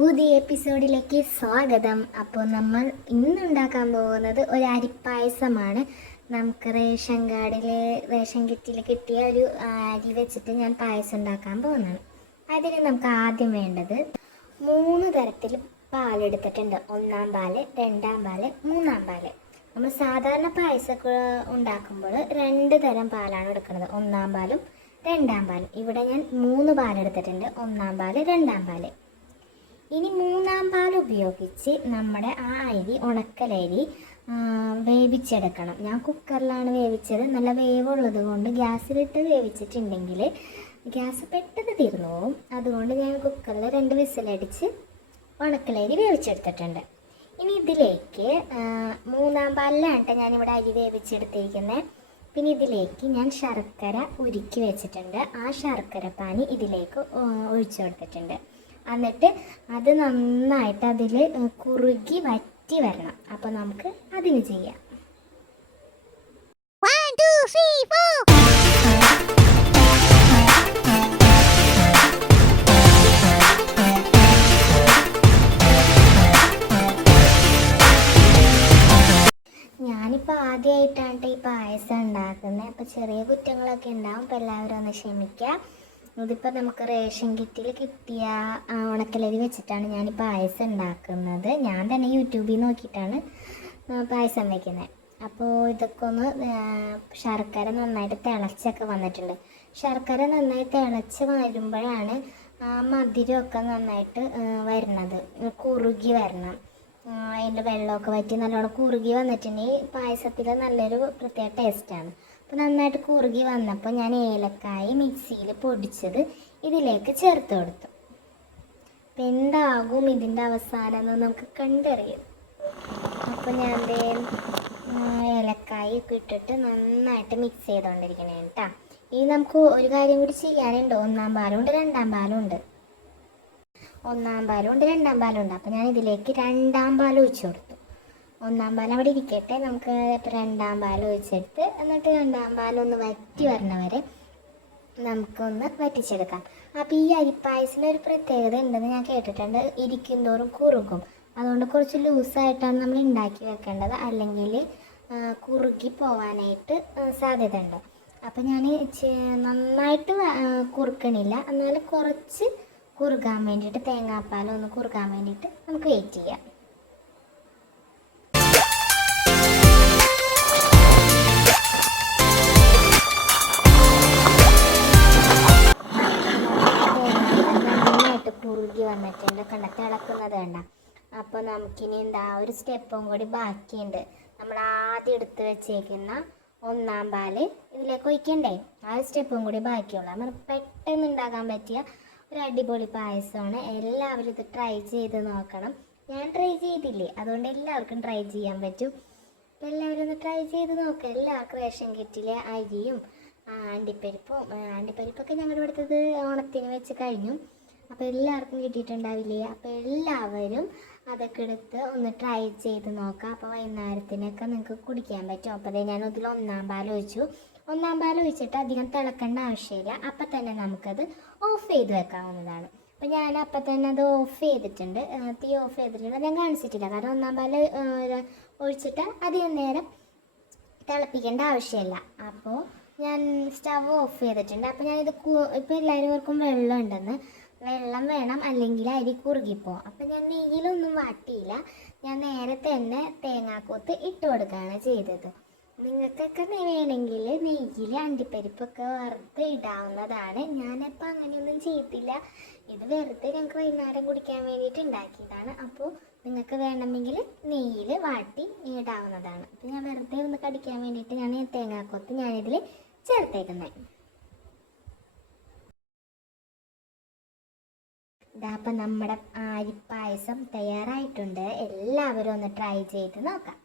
പുതിയ എപ്പിസോഡിലേക്ക് സ്വാഗതം. അപ്പോൾ നമ്മൾ ഇന്നുണ്ടാക്കാൻ പോകുന്നത് ഒരു അരിപ്പായസമാണ്. നമുക്ക് റേഷൻ കിറ്റിൽ കിട്ടിയ ഒരു അരി വെച്ചിട്ട് ഞാൻ പായസം ഉണ്ടാക്കാൻ പോകുന്നതാണ്. അതിന് നമുക്ക് ആദ്യം വേണ്ടത് 3 തരത്തിൽ പാലെടുത്തിട്ടുണ്ട്. 1-ാം പാല്, 2-ാം പാല്, 3-ാം പാല്. നമ്മൾ സാധാരണ പായസമൊക്കെ ഉണ്ടാക്കുമ്പോൾ 2 തരം പാലാണ് എടുക്കുന്നത്, 1-ാം പാലും 2-ാം പാലും. ഇവിടെ ഞാൻ 3 പാലെടുത്തിട്ടുണ്ട്, 1-ാം പാല്, 2-ാം പാല്. ഇനി 3-ാം പാൽ ഉപയോഗിച്ച് നമ്മുടെ ആ അരി, ഉണക്കലരി വേവിച്ചെടുക്കണം. ഞാൻ കുക്കറിലാണ് വേവിച്ചത്. നല്ല വേവുള്ളത് കൊണ്ട് ഗ്യാസിലിട്ട് വേവിച്ചിട്ടുണ്ടെങ്കിൽ ഗ്യാസ് പെട്ടെന്ന് തീർന്നു പോകും. അതുകൊണ്ട് ഞാൻ കുക്കറിൽ 2 വിസിലടിച്ച് ഉണക്കലരി വേവിച്ചെടുത്തിട്ടുണ്ട്. ഇനി ഇതിലേക്ക് 3-ാം പാലിലാണ് ഞാനിവിടെ അരി വേവിച്ചെടുത്തിരിക്കുന്നത്. പിന്നെ ഇതിലേക്ക് ഞാൻ ശർക്കര ഉരുക്കി വെച്ചിട്ടുണ്ട്. ആ ശർക്കര പാനി ഇതിലേക്ക് ഒഴിച്ചു കൊടുത്തിട്ടുണ്ട്. എന്നിട്ട് അത് നന്നായിട്ട് അതിൽ കുറുകി വറ്റി വരണം. അപ്പോൾ നമുക്ക് അതിന് ചെയ്യാം. 1 2 3 4 ഞാനിപ്പോൾ ആദ്യമായിട്ടാണ് ഈ പായസം ഉണ്ടാക്കുന്നത്. അപ്പോൾ ചെറിയ കുറ്റങ്ങളൊക്കെ ഉണ്ടാവും. അപ്പോൾ എല്ലാവരും ഒന്ന് ക്ഷമിക്കുക. ഇതിപ്പോൾ നമുക്ക് റേഷൻ കിറ്റിൽ കിട്ടിയ ഉണക്കലരി വെച്ചിട്ടാണ് ഞാൻ ഈ പായസം ഉണ്ടാക്കുന്നത്. ഞാൻ തന്നെ യൂട്യൂബിൽ നോക്കിയിട്ടാണ് പായസം വയ്ക്കുന്നത്. അപ്പോൾ ഇതൊക്കെ ഒന്ന് ശർക്കര നന്നായിട്ട് തിളച്ചൊക്കെ വന്നിട്ടുണ്ട്. ശർക്കര നന്നായി തിളച്ച് വരുമ്പോഴാണ് മധുരമൊക്കെ നന്നായിട്ട് വരുന്നത്, കുറുകി വരണം. അതിൻ്റെ വെള്ളമൊക്കെ വറ്റി നല്ലോണം കുറുകി വന്നിട്ടുണ്ടെങ്കിൽ പായസത്തിൽ നല്ലൊരു പ്രത്യേക ടേസ്റ്റാണ്. അപ്പോൾ നന്നായിട്ട് കുറുകി വന്നപ്പോൾ ഞാൻ ഏലക്കായ മിക്സിയിൽ പൊടിച്ചത് ഇതിലേക്ക് ചേർത്ത് കൊടുത്തു. അപ്പം എന്താകും ഇതിൻ്റെ അവസാനം എന്ന് നമുക്ക് കണ്ടറിയാം. അപ്പോൾ ഞാൻ ഏലക്കായൊക്കെ ഇട്ടിട്ട് നന്നായിട്ട് മിക്സ് ചെയ്തുകൊണ്ടിരിക്കണേ കേട്ടോ. ഇനി നമുക്ക് ഒരു കാര്യം കൂടി ചെയ്യാനുണ്ട്. 1-ാം പാലും ഉണ്ട്, 2-ാം പാലും ഉണ്ട്. 1-ാം പാലും ഉണ്ട്, 2-ാം പാലും ഉണ്ട്. അപ്പോൾ ഞാൻ ഇതിലേക്ക് 2-ാം പാൽ ഒഴിച്ചു കൊടുത്തു. 1-ാം പാൽ അവിടെ ഇരിക്കട്ടെ. നമുക്ക് 2-ാം പാൽ ഒഴിച്ചെടുത്ത് എന്നിട്ട് 2-ാം പാലൊന്ന് വറ്റി വരണവരെ നമുക്കൊന്ന് വറ്റിച്ചെടുക്കാം. അപ്പോൾ ഈ അരിപ്പായസത്തിന് ഒരു പ്രത്യേകത ഉണ്ടെന്ന് ഞാൻ കേട്ടിട്ടുണ്ട്. ഇരിക്കും തോറും കുറുകും. അതുകൊണ്ട് കുറച്ച് ലൂസായിട്ടാണ് നമ്മൾ ഉണ്ടാക്കി വെക്കേണ്ടത്, അല്ലെങ്കിൽ കുറുകി പോവാനായിട്ട് സാധ്യത ഉണ്ട്. അപ്പോൾ ഞാൻ നന്നായിട്ട് കുറുക്കണില്ല, എന്നാലും കുറച്ച് കുറുകാൻ വേണ്ടിയിട്ട്, തേങ്ങാപ്പാലൊന്ന് കുറുകാൻ വേണ്ടിയിട്ട് നമുക്ക് വെയിറ്റ് ചെയ്യാം. കുറുകി വന്നിട്ടുണ്ട്, തിളക്കുന്നത് വേണ്ട. അപ്പോൾ നമുക്കിനി ഒരു സ്റ്റെപ്പും കൂടി ബാക്കിയുണ്ട്. നമ്മൾ ആദ്യം എടുത്ത് വെച്ചേക്കുന്ന 1-ാം പാല് ഇതിലേക്ക് ഒഴിക്കണ്ടേ, ആ സ്റ്റെപ്പും കൂടി ബാക്കിയുള്ളൂ. നമ്മൾ പെട്ടെന്ന് ഉണ്ടാക്കാൻ പറ്റിയ ഒരു അടിപൊളി പായസമാണ്. എല്ലാവരും ഇത് ട്രൈ ചെയ്ത് നോക്കണം. ഞാൻ ട്രൈ ചെയ്തില്ലേ, അതുകൊണ്ട് എല്ലാവർക്കും ട്രൈ ചെയ്യാൻ പറ്റും. അപ്പോൾ എല്ലാവരും ഒന്ന് ട്രൈ ചെയ്ത് നോക്കുക. എല്ലാവർക്കും റേഷൻ കിറ്റിലെ അരിയും അണ്ടിപ്പരിപ്പൊക്കെ ഞങ്ങളുടെ ഇവിടുത്തത് ഓണത്തിന് വെച്ച് കഴിഞ്ഞു. അപ്പോൾ എല്ലാവർക്കും കിട്ടിയിട്ടുണ്ടാവില്ലേ. അപ്പോൾ എല്ലാവരും അതൊക്കെ എടുത്ത് ഒന്ന് ട്രൈ ചെയ്ത് നോക്കാം. അപ്പോൾ വൈകുന്നേരത്തിനൊക്കെ നിങ്ങൾക്ക് കുടിക്കാൻ പറ്റും. അപ്പോൾ ഞാൻ ഇതിൽ 1-ാം പാൽ ഒഴിച്ചു. 1-ാം പാൽ ഒഴിച്ചിട്ട് അധികം തിളക്കേണ്ട ആവശ്യമില്ല. അപ്പം തന്നെ നമുക്കത് ഓഫ് ചെയ്ത് വെക്കാവുന്നതാണ്. അപ്പോൾ ഞാൻ അപ്പം തന്നെ അത് ഓഫ് ചെയ്തിട്ടുണ്ട്. തീ ഓഫ് ചെയ്തിട്ടുണ്ട്. ഞാൻ കാണിച്ചിട്ടില്ല, കാരണം 1-ാം പാൽ ഒഴിച്ചിട്ട് അധികം നേരം തിളപ്പിക്കേണ്ട ആവശ്യമില്ല. അപ്പോൾ ഞാൻ സ്റ്റവ് ഓഫ് ചെയ്തിട്ടുണ്ട്. അപ്പോൾ ഞാനിത് ഇപ്പോൾ എല്ലാവർക്കും വെള്ളം ഉണ്ടെന്ന്, വെള്ളം വേണം അല്ലെങ്കിൽ അരി കുറുകിപ്പോവും. അപ്പം ഞാൻ നെയ്യിലൊന്നും വാട്ടിയില്ല. ഞാൻ നേരത്തെ തന്നെ തേങ്ങാക്കൊത്ത് ഇട്ട് കൊടുക്കുകയാണ് ചെയ്തത്. നിങ്ങൾക്കൊക്കെ വേണമെങ്കിൽ നെയ്യിൽ അണ്ടിപ്പരിപ്പൊക്കെ വറുത്ത് ഇടാവുന്നതാണ്. ഞാനിപ്പോൾ അങ്ങനെയൊന്നും ചെയ്തില്ല. ഇത് വെറുതെ ഞങ്ങൾക്ക് വൈകുന്നേരം കുടിക്കാൻ വേണ്ടിയിട്ട് ഉണ്ടാക്കിയതാണ്. അപ്പോൾ നിങ്ങൾക്ക് വേണമെങ്കിൽ നെയ്യിൽ വാട്ടി ഇടാവുന്നതാണ്. അപ്പോൾ ഞാൻ വെറുതെ ഒന്ന് കടിക്കാൻ വേണ്ടിയിട്ട് ഞാൻ തേങ്ങാക്കൊത്ത് ഞാനിതിൽ ചേർത്തേക്കുന്നത്. അപ്പം നമ്മുടെ അരിപ്പായസം തയ്യാറായിട്ടുണ്ട്. എല്ലാവരും ഒന്ന് ട്രൈ ചെയ്ത് നോക്കാം.